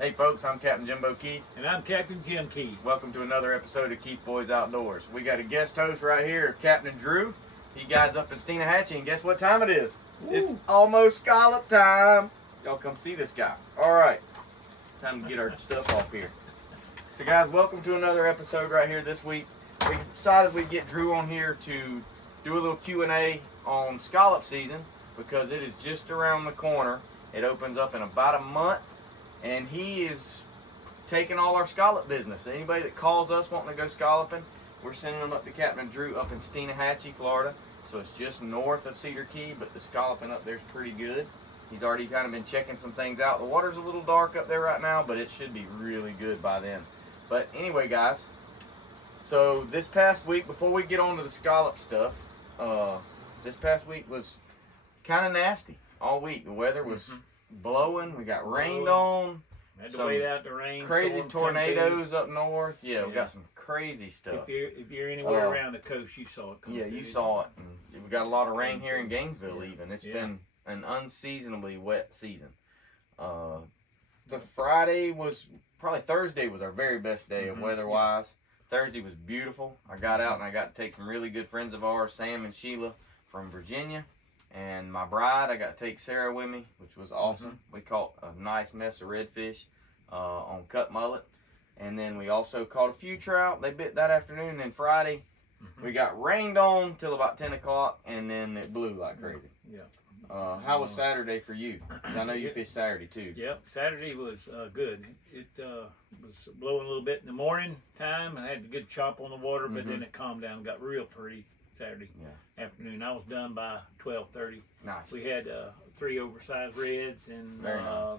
Hey folks, I'm Captain Jimbo Keith. And I'm Captain Jim Keith. Welcome to another episode of Keith Boys Outdoors. We got a guest host right here, Captain Drew. He guides up in Steenahatchee, and guess what time it is? Ooh. It's almost scallop time. Y'all come see this guy. All right, time to get our stuff off here. So guys, welcome to another episode right here this week. We decided we'd get Drew on here to do a little Q&A on scallop season because it is just around the corner. It opens up in about a month. And he is taking all our scallop business. Anybody that calls us wanting to go scalloping, we're sending them up to Captain Drew up in Steenahatchee, Florida. So it's just north of Cedar Key, but the scalloping up there is pretty good. He's already kind of been checking some things out. The water's a little dark up there right now, but it should be really good by then. But anyway, guys, so this past week, before we get on to the scallop stuff, this past week was kind of nasty all week. The weather was blowing. We got rained on. Had to wait out the rain. Crazy tornadoes up north. Yeah, we got some crazy stuff. If you're anywhere around the coast, you saw it. Yeah, you saw it. And we got a lot of rain here in Gainesville. Even it's been an unseasonably wet season. The Friday was probably Thursday was our very best day of weather-wise. Thursday was beautiful. I got out and I got to take some really good friends of ours, Sam and Sheila from Virginia. And my bride, I got to take Sarah with me, which was awesome. We caught a nice mess of redfish on cut mullet. And then we also caught a few trout. They bit that afternoon. And then Friday, we got rained on till about 10 o'clock, and then it blew like crazy. Yeah. How was Saturday for you? I know you fished Saturday too. Yep, Saturday was good. It was blowing a little bit in the morning time. I had a good chop on the water, but then it calmed down and got real pretty Saturday afternoon. I was done by 12:30. Nice. We had 3 oversized reds and very nice.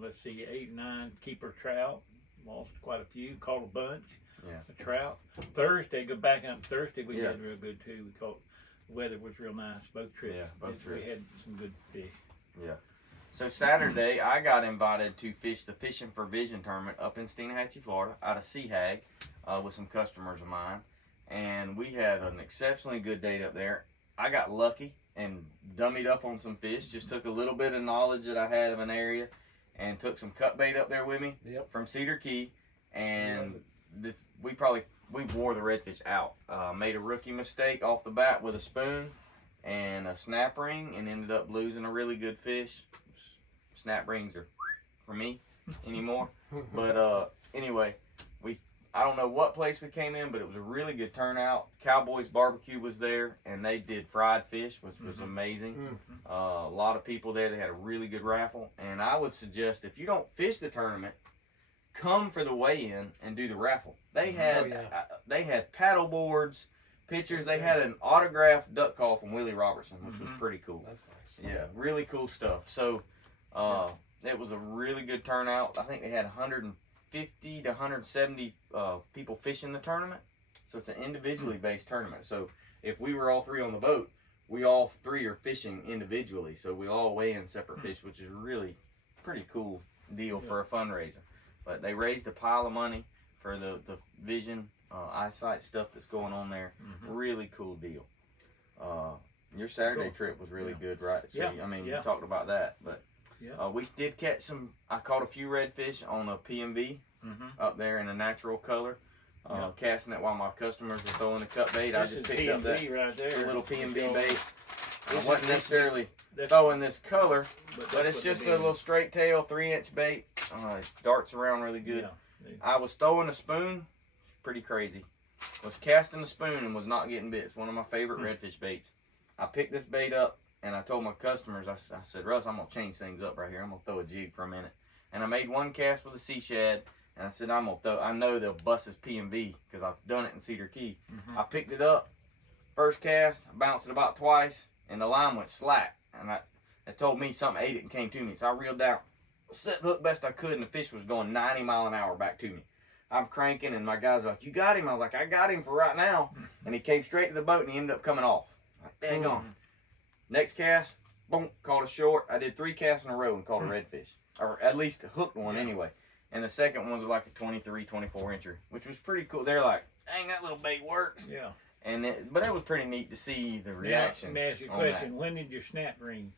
Let's see, 8 and 9 keeper trout. Lost quite a few. Caught a bunch. Yeah. A trout. Thursday, go back up. Thursday we had real good too. We caught. The weather was real nice. Both trips. Yeah, both trips. We had some good fish. Yeah. So Saturday, I got invited to fish the Fishing for Vision tournament up in Steenahatchee, Florida, out of Sea Hag, with some customers of mine. And we had an exceptionally good date up there. I got lucky and dummied up on some fish. Just took a little bit of knowledge that I had of an area and took some cut bait up there with me from Cedar Key. And we wore the redfish out. Made a rookie mistake off the bat with a spoon and a snap ring and ended up losing a really good fish. Snap rings are for me anymore. But anyway, I don't know what place we came in, but it was a really good turnout. Cowboys Barbecue was there, and they did fried fish, which was amazing. A lot of people there. They had a really good raffle. And I would suggest if you don't fish the tournament, come for the weigh-in and do the raffle. They had paddle boards, pictures. They had an autographed duck call from Willie Robertson, which was pretty cool. That's nice. Yeah, really cool stuff. So it was a really good turnout. I think they had 150 to 170 people fishing the tournament. So it's an individually based tournament. So if we were all three on the boat, we all three are fishing individually. So we all weigh in separate fish, which is really pretty cool deal for a fundraiser. But they raised a pile of money for the vision eyesight stuff that's going on there. Really cool deal. Your Saturday trip was really good, right? So, I mean, you talked about that, but we did catch some. I caught a few redfish on a PMV up there in a natural color. Casting it while my customers were throwing the cut bait. I just picked up that right there. little PMV bait. I wasn't necessarily throwing this color, but it's just a little straight tail 3-inch bait. It darts around really good. I was throwing a spoon. Pretty crazy. Was casting a spoon and was not getting bit. It's one of my favorite redfish baits. I picked this bait up and I told my customers, I said, Russ, I'm going to change things up right here. I'm going to throw a jig for a minute. And I made one cast with a sea shad. And I said, I know they'll bust this PMV because I've done it in Cedar Key. I picked it up. First cast, I bounced it about twice. And the line went slack. And it told me something ate it and came to me. So I reeled out, set the hook best I could, and the fish was going 90 miles an hour back to me. I'm cranking, and my guys are like, you got him? I was like, I got him for right now. And he came straight to the boat, and he ended up coming off. Like, dang on. Next cast, boom, caught a short. I did 3 casts in a row and caught a redfish. Or at least a hooked one anyway. And the second one was like a 23, 24 incher, which was pretty cool. They're like, dang, that little bait works. Yeah. But it was pretty neat to see the reaction. Let me ask you a question. When did your snap ring?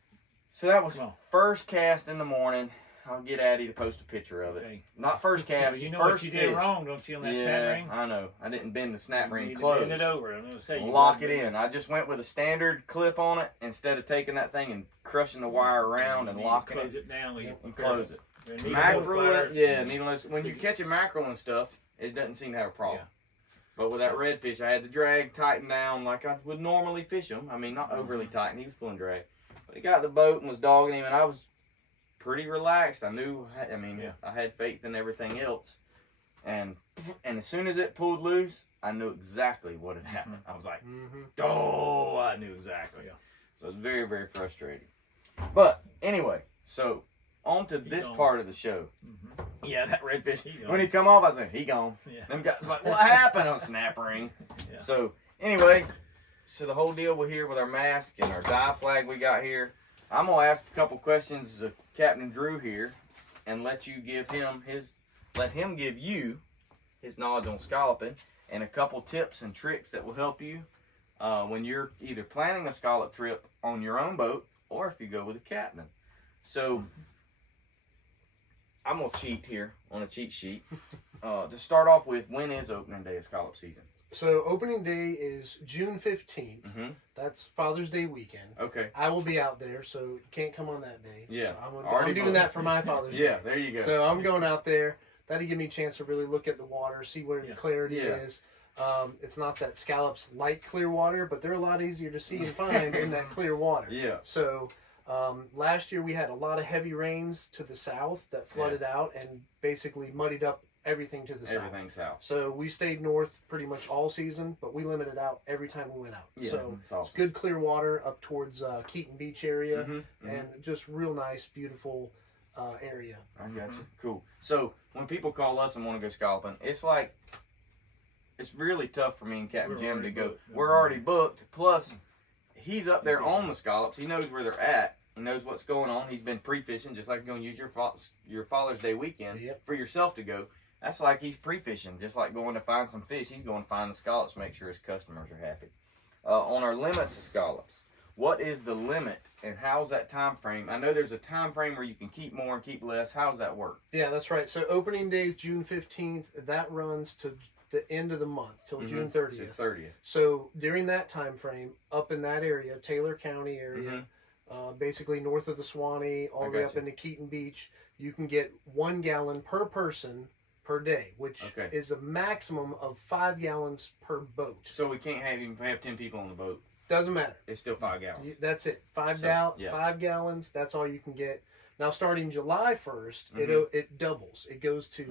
So that was first cast in the morning. I'll get Addie to post a picture of it. Okay. Not first cast. Well, you know first what you did fish. wrong, don't you, on that Yeah, snap ring? I know. I didn't bend the snap You ring need to closed. bend it over. I'm gonna say you Lock gotta it bend in. I just went with a standard clip on it instead of taking that thing and crushing the wire around You and need to locking close it it down with your and close it. needle Mackerel, pliers. yeah, needle. When you catch a mackerel and stuff, it doesn't seem to have a problem. Yeah. But with that redfish, I had the drag tighten down like I would normally fish him. I mean, not overly tight, and he was pulling drag. But he got in the boat and was dogging him, and I was pretty relaxed. I knew, I mean, I had faith in everything else. And as soon as it pulled loose, I knew exactly what had happened. I was like, oh, I knew exactly. So it was very, very frustrating. But anyway, so on to this part of the show. Yeah, that redfish, when he come off, I said, he gone. Yeah. Them guys like, what happened on snap ring? Yeah. So anyway, so the whole deal we're here with our mask and our die flag we got here. I'm gonna ask a couple questions of Captain Drew here, and let him give you his knowledge on scalloping and a couple tips and tricks that will help you when you're either planning a scallop trip on your own boat or if you go with a captain. So I'm gonna cheat here on a cheat sheet. To start off with, when is opening day of scallop season? So opening day is June 15th. Mm-hmm. That's Father's Day weekend. Okay. I will be out there, so you can't come on that day. Yeah. So Already I'm doing booked. that for my Father's Day. Yeah, there you go. So I'm going out there. That'll give me a chance to really look at the water, see where the clarity is. It's not that scallops like clear water, but they're a lot easier to see and find in that clear water. Yeah. So last year we had a lot of heavy rains to the south that flooded out and basically muddied up everything to the south. Everything's south. So we stayed north pretty much all season, but we limited out every time we went out. Yeah, So that's awesome. good clear water up towards Keaton Beach area, Mm-hmm. and just real nice, beautiful area. I got you. Cool. So when people call us and want to go scalloping, it's like it's really tough for me and Captain We're Jim to already go. booked. We're already booked. Plus, he's up there on the scallops. He knows where they're at. He knows what's going on. He's been pre-fishing, just like you're going to use your Father's Day weekend for yourself to go. That's like he's pre-fishing, just like going to find some fish. He's going to find the scallops, make sure his customers are happy. On our limits of scallops, what is the limit and how's that time frame? I know there's a time frame where you can keep more and keep less. How does that work? Yeah, that's right. So opening day is June 15th. That runs to the end of the month, till June 30th. So 30th. So during that time frame, up in that area, Taylor County area, basically north of the Swanee, all the way up into Keaton Beach, you can get 1 gallon per person per day, which is a maximum of 5 gallons per boat. So we can't have 10 people on the boat. Doesn't matter. It's still 5 gallons. That's it. 5 gallons. That's all you can get. Now, starting July 1st, it doubles. It goes to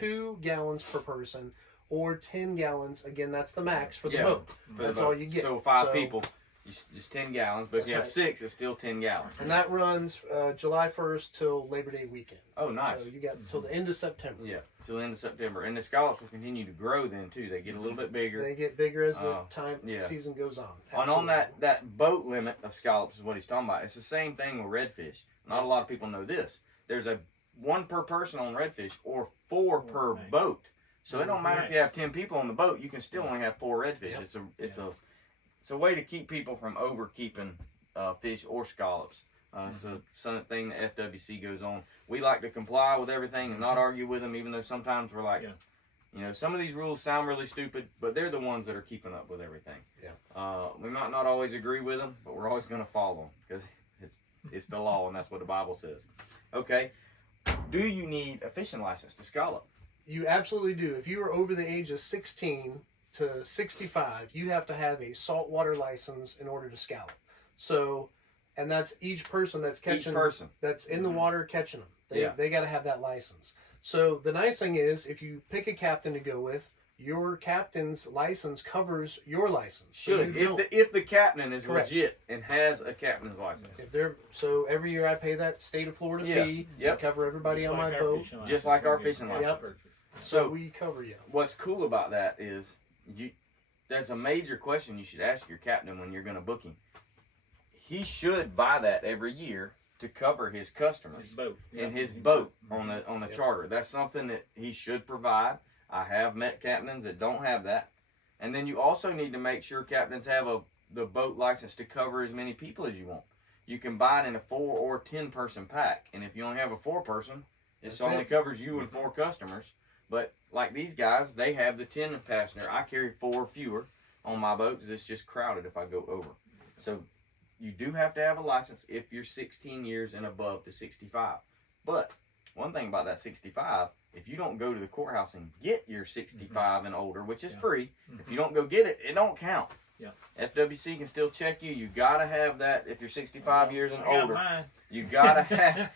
2 gallons per person, or 10 gallons. Again, that's the max for the boat. That's all you get. So 5 people, it's 10 gallons. But if you have 6, it's still 10 gallons. And that runs July 1st till Labor Day weekend. Oh, nice. So you got till the end of September. Yeah, till the end of September. And the scallops will continue to grow then, too. They get a little bit bigger. They get bigger as the season goes on. And on that boat limit of scallops is what he's talking about. It's the same thing with redfish. Not a lot of people know this. There's a 1 per person on redfish or 4 per boat. So it don't matter if you have 10 people on the boat. You can still only have 4 redfish. It's a way to keep people from over keeping fish or scallops. So something that FWC goes on. We like to comply with everything and not argue with them, even though sometimes we're like, you know, some of these rules sound really stupid, but they're the ones that are keeping up with everything. We might not always agree with them, but we're always going to follow them because it's the law, and that's what the Bible says. Okay. Do you need a fishing license to scallop? You absolutely do. If you are over the age of 16 to 65, you have to have a saltwater license in order to scallop. So, and that's each person that's catching. Each person. That's in the water catching them. They got to have that license. So the nice thing is, if you pick a captain to go with, your captain's license covers your license. Should if the captain is legit and has a captain's license. If they're every year I pay that state of Florida fee. To cover everybody on my boat. Just like our fishing license. So we cover you. What's cool about that is that's a major question you should ask your captain when you're going to book him. He should buy that every year to cover his customers in his boat on the charter. That's something that he should provide. I have met captains that don't have that. And then you also need to make sure captains have the boat license to cover as many people as you want. you can buy it in a 4 or 10 person pack. And if you only have a 4 person, it only covers you and 4 customers. But like these guys, they have the 10 passenger. I carry 4 or fewer on my boat because it's just crowded if I go over. So you do have to have a license if you're 16 years and above to 65. But one thing about that 65, if you don't go to the courthouse and get your 65 and older, which is free, if you don't go get it, it don't count. Yeah. FWC can still check you. You gotta have that if you're 65 years and older. Mine. You gotta have.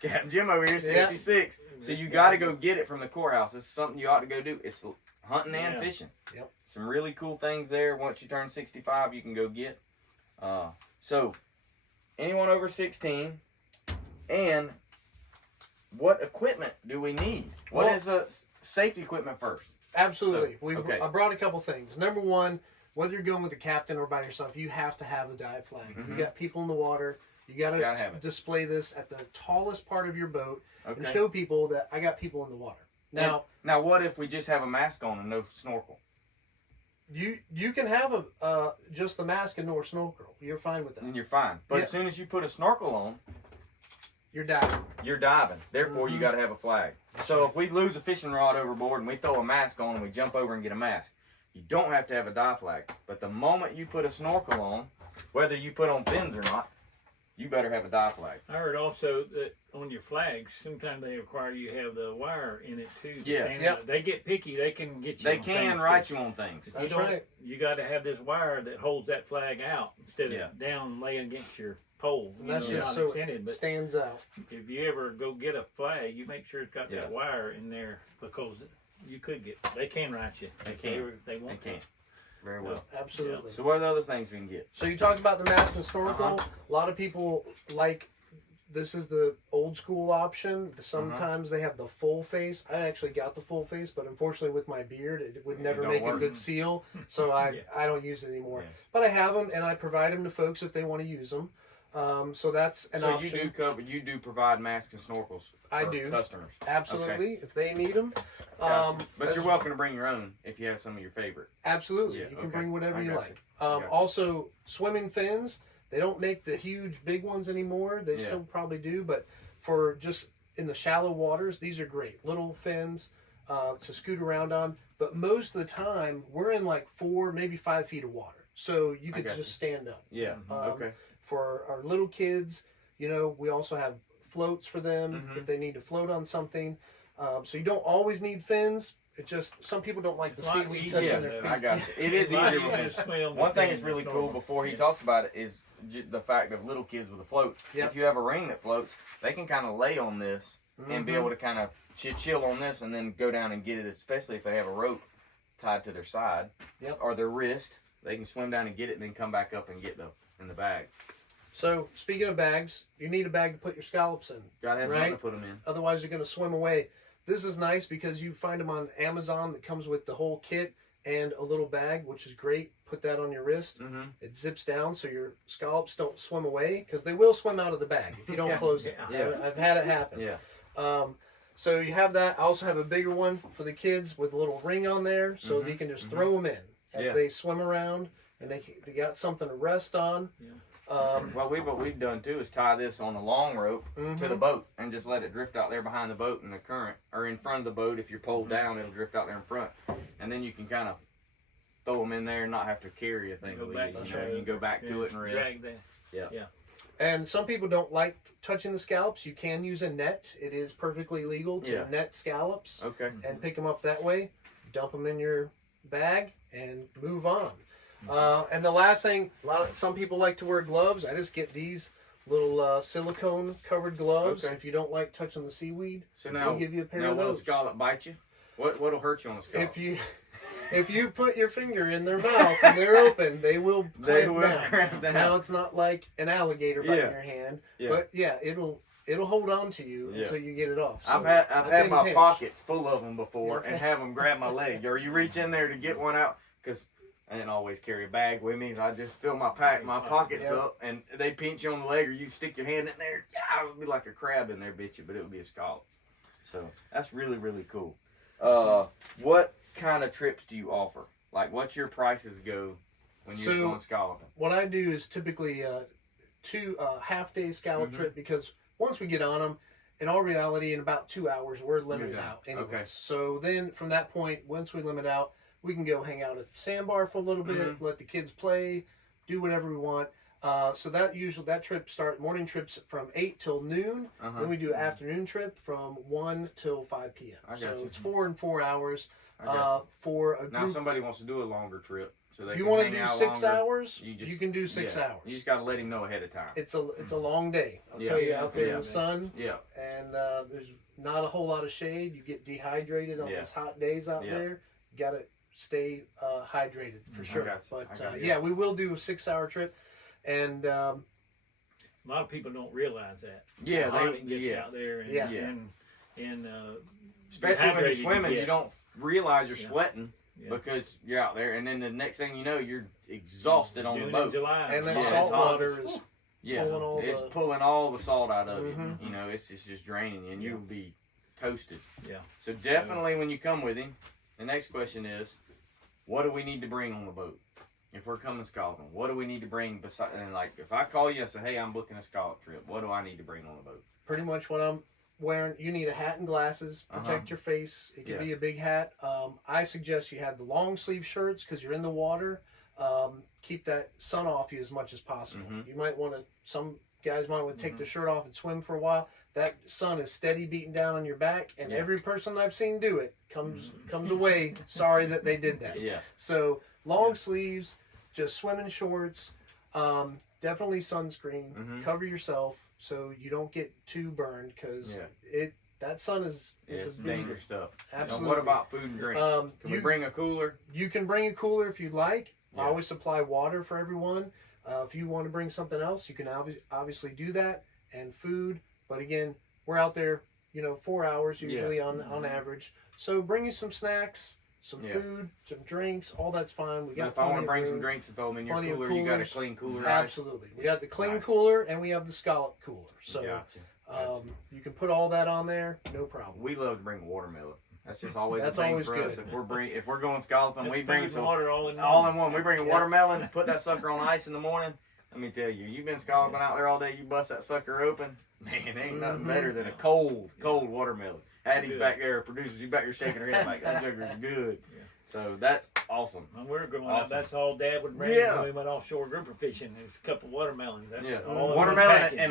Captain Jim over here, 66. So you gotta go get it from the courthouse. It's something you ought to go do. It's hunting and fishing. Yep. Some really cool things there. Once you turn 65, you can go get. So anyone over 16, and what equipment do we need? What is safety equipment first? Absolutely. So, I brought a couple things. Number one, whether you're going with a captain or by yourself, you have to have a dive flag. You got people in the water. You got to display this at the tallest part of your boat and show people that I got people in the water. Now, what if we just have a mask on and no snorkel? You can have just the mask and no snorkel. You're fine with that. And you're fine. But as soon as you put a snorkel on, you're diving. You're diving. Therefore, you got to have a flag. So if we lose a fishing rod overboard and we throw a mask on and we jump over and get a mask, you don't have to have a dive flag. But the moment you put a snorkel on, whether you put on fins or not, you better have a dive flag. I heard also that on your flags, sometimes they require you have the wire in it too. Yeah. They get picky. They can get you. They can write you on things. That's right. You got to have this wire that holds that flag out instead of down laying against your pole. And that's just so it stands out. If you ever go get a flag, you make sure it's got that wire in there because you could get. They can write you. They can. They want. They can. Very well. Absolutely. So what are the other things we can get? So you talked about the mask and snorkel. A lot of people like, this is the old school option. Sometimes they have the full face. I actually got the full face, but unfortunately with my beard, it would never make a good seal. So I don't use it anymore. Yeah. But I have them and I provide them to folks if they want to use them. So that's an option. So you do provide masks and snorkels for customers. Absolutely, if they need them. Gotcha. But you're welcome to bring your own if you have some of your favorite. Absolutely, you can bring whatever you like. Also, swimming fins. They don't make the huge big ones anymore. They still probably do, but for just in the shallow waters, these are great. Little fins to scoot around on. But most of the time, we're in like 4, maybe 5 feet of water. So you could just stand up. Yeah, For our little kids, we also have floats for them if they need to float on something. So you don't always need fins. It just, some people don't like the seaweed touching their feet. I got you. It is easier. One thing that's really cool before he talks about it is the fact of little kids with a float. If you have a ring that floats, they can kind of lay on this and be able to kind of chill on this and then go down and get it, especially if they have a rope tied to their side or their wrist. They can swim down and get it and then come back up and get in the bag. So, speaking of bags, you need a bag to put your scallops in. Gotta have something to put them in. Otherwise, you're going to swim away. This is nice because you find them on Amazon that comes with the whole kit and a little bag, which is great. Put that on your wrist. It zips down so your scallops don't swim away because they will swim out of the bag if you don't close it. I've had it happen. So you have that. I also have a bigger one for the kids with a little ring on there so that you can just throw them in as they swim around and they got something to rest on. What we've done too is tie this on a long rope to the boat and just let it drift out there behind the boat in the current, or in front of the boat. If you're pulled down, it'll drift out there in front, and then you can kind of throw them in there and not have to carry a thing. You can go back to it and rest. Yeah. And some people don't like touching the scallops. You can use a net. It is perfectly legal to net scallops. And pick them up that way. Dump them in your bag and move on. And the last thing, some people like to wear gloves. I just get these little silicone covered gloves. If you don't like touching the seaweed, we'll give you a pair of those. Will a scallop bite you? What'll hurt you on a scallop? If you put your finger in their mouth and they're open, they will clamp down. Now it's not like an alligator biting your hand, but it'll hold on to you until you get it off. So I've had my pockets full of them before and have them grab my leg. Or you reach in there to get one out because I didn't always carry a bag with me. So I just fill my pockets up, and they pinch you on the leg, or you stick your hand in there. It would be like a crab in there, bit you, but it would be a scallop. So that's really, really cool. What kind of trips do you offer? Like, what's your prices go when you're going scalloping? What I do is typically two half day scallop trip because once we get on them, in all reality, in about 2 hours, we're limited out anyways. Okay. So then from that point, once we limit out, we can go hang out at the sandbar for a little bit, let the kids play, do whatever we want. So that trip morning trips from 8 till noon. Then we do an afternoon trip from 1 till 5 p.m. So it's 4 and 4 hours for a group. Now somebody wants to do a longer trip. So they If you can want to hang do out 6 longer. hours, you can do 6 hours. You just got to let him know ahead of time. It's a long day. I'll tell you, out there in the sun. Yeah. And there's not a whole lot of shade. You get dehydrated on these hot days out there. You got to stay hydrated for sure. But yeah, we will do a 6 hour trip. And a lot of people don't realize that. Yeah, they get out there and especially when you're dehydrated swimming, you don't realize you're Yeah. sweating because you're out there, and then the next thing you know, you're exhausted on the June boat. and July. and that Yeah, salt it's hot. water is pulling all it's the... pulling all the salt out of you. Mhm. You know, it's just draining you, and you'll be toasted. Yeah. So definitely, when you come with him, the next question is, what do we need to bring on the boat? If we're coming scalloping, what do we need to bring beside? And like, if I call you and say, "Hey, I'm booking a scallop trip," what do I need to bring on the boat? Pretty much what I'm wearing. You need a hat and glasses. Protect your face. It can be a big hat. I suggest you have the long sleeve shirts because you're in the water. Keep that sun off you as much as possible. You might want to. Some guys might want to take their shirt off and swim for a while. That sun is steady beating down on your back, and every person I've seen do it comes away sorry that they did that. Yeah. So long sleeves, just swimming shorts, definitely sunscreen. Cover yourself so you don't get too burned because that sun is It's a dangerous stuff. Absolutely. Now, what about food and drinks? Can we bring a cooler? You can bring a cooler if you'd like. I always supply water for everyone. If you want to bring something else, you can obviously do that, and food. But again, we're out there, 4 hours usually on average. So bring you some snacks, some food, some drinks, all that's fine. We got. If I want to bring some drinks and throw them in your cooler, you got a clean cooler. Absolutely, we got the clean cooler and we have the scallop cooler. So Gotcha. you can put all that on there, no problem. We love to bring watermelon. That's just always That's a thing always for good. us. If we're going scalloping, we bring some water all in one. We bring a watermelon, put that sucker on ice in the morning. Let me tell you, you've been scalloping out there all day. You bust that sucker open, man, ain't nothing better than a cold watermelon. Addie's back there, producers, you back there shaking her head like that sugar's good. So that's awesome. When we were growing up, that's all Dad would bring when we went offshore grouper fishing. There's a couple watermelons. That's all watermelon and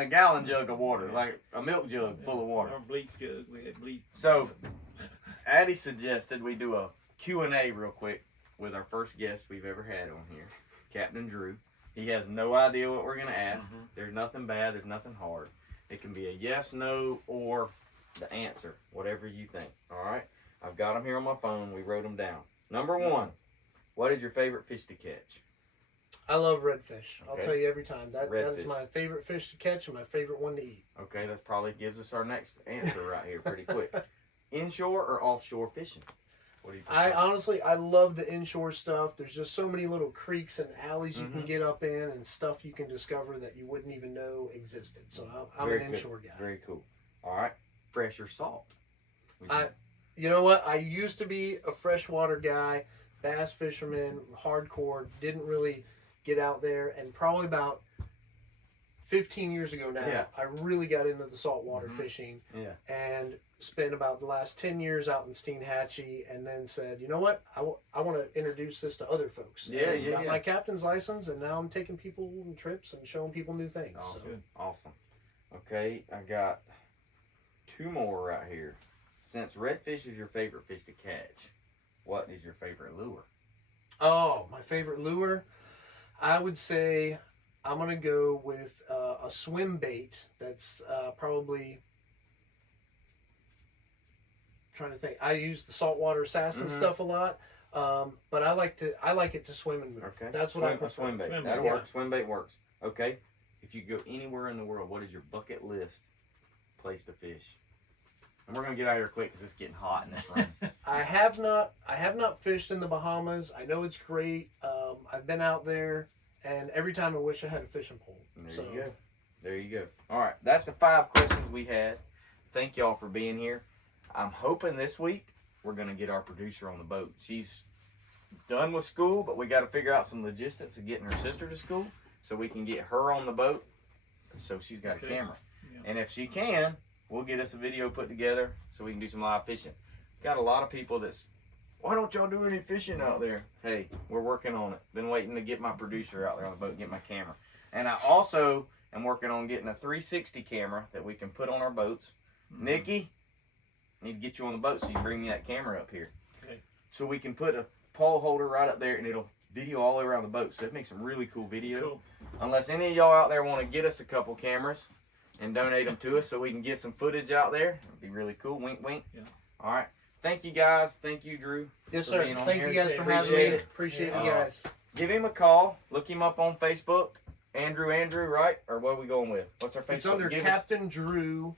a gallon jug of water, like a milk jug full of water. Our bleach jug, we had bleach. So, Addie suggested we do a Q&A real quick with our first guest we've ever had on here, Captain Drew. He has no idea what we're going to ask. There's nothing bad. There's nothing hard. It can be a yes, no, or the answer, whatever you think. All right? I've got them here on my phone. We wrote them down. Number one, what is your favorite fish to catch? I love redfish. I'll tell you every time. That Redfish. is my favorite fish to catch and my favorite one to eat. Okay, that probably gives us our next answer right here pretty quick. Inshore or offshore fishing? What do you think? I love the inshore stuff. There's just so many little creeks and alleys you can get up in and stuff you can discover that you wouldn't even know existed. So I'm an inshore guy. Very cool. All right, fresh or salt? You know what? I used to be a freshwater guy, bass fisherman, hardcore, didn't really get out there. And probably about 15 years ago now, I really got into the saltwater fishing and spent about the last 10 years out in Steinhatchee and then said, you know what? I want to introduce this to other folks. Got my captain's license and now I'm taking people on trips and showing people new things. Awesome. Awesome. Okay, I got two more right here. Since redfish is your favorite fish to catch, what is your favorite lure? Oh, my favorite lure? I would say I'm going to go with a swim bait that's probably... trying to think. I use the saltwater assassin stuff a lot, but I like it to swim and move. Okay. That's what I prefer. Swim bait. That'll work. Swim bait works. Okay. If you go anywhere in the world, what is your bucket list place to fish? And we're gonna get out of here quick because it's getting hot in this room. I have not fished in the Bahamas. I know it's great. I've been out there, and every time I wish I had a fishing pole. There you go. All right, that's the 5 questions we had. Thank y'all for being here. I'm hoping this week we're gonna get our producer on the boat. She's done with school, but we got to figure out some logistics of getting her sister to school. so we can get her on the boat, so she's got a camera. Yeah. And if she can, we'll get us a video put together so we can do some live fishing. Got a lot of people that's, why don't y'all do any fishing out there? Hey, we're working on it. Been waiting to get my producer out there on the boat and get my camera. And I also am working on getting a 360 camera that we can put on our boats. Nikki, need to get you on the boat so you can bring me that camera up here. Okay. So we can put a pole holder right up there and it'll video all the way around the boat. So it makes some really cool video. Cool. Unless any of y'all out there want to get us a couple cameras and donate them to us so we can get some footage out there, it'd be really cool. Wink, wink. Yeah. All right. Thank you guys. Thank you, Drew. Yes, for sir. being on Thank here. you guys for having Appreciate me. it. Appreciate Yeah. you guys. Give him a call. Look him up on Facebook. Andrew, right? Or what are we going with? What's our Facebook? It's under Captain Drew,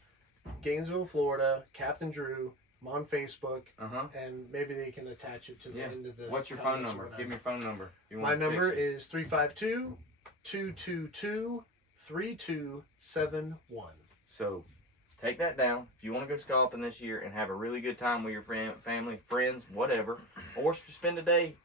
Gainesville, Florida. Captain Drew. I'm on Facebook, and maybe they can attach it to the end of the. What's your phone number? Give me your phone number. My number is 352-222-3271. So, take that down. If you want to go scalloping this year and have a really good time with your family, friends, whatever, or spend a day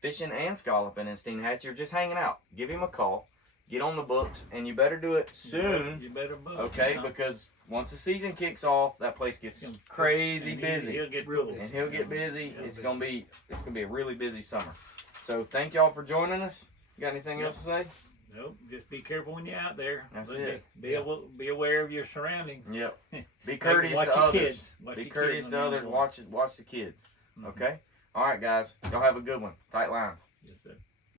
fishing and scalloping in Steinhatchee or just hanging out, give him a call. Get on the books, and you better do it soon. You better book. Okay, because once the season kicks off, that place gets crazy busy. He'll get Real full. busy. And he'll get busy. It's gonna be a really busy summer. So thank y'all for joining us. You got anything else to say? Nope. Just be careful when you're out there. That's But it. Be aware of your surroundings. Yep. Be courteous Watch to your others. kids. Watch Be your courteous kids to when others. you're Watch the kids. Okay. All right, guys. Y'all have a good one. Tight lines. Yes, sir.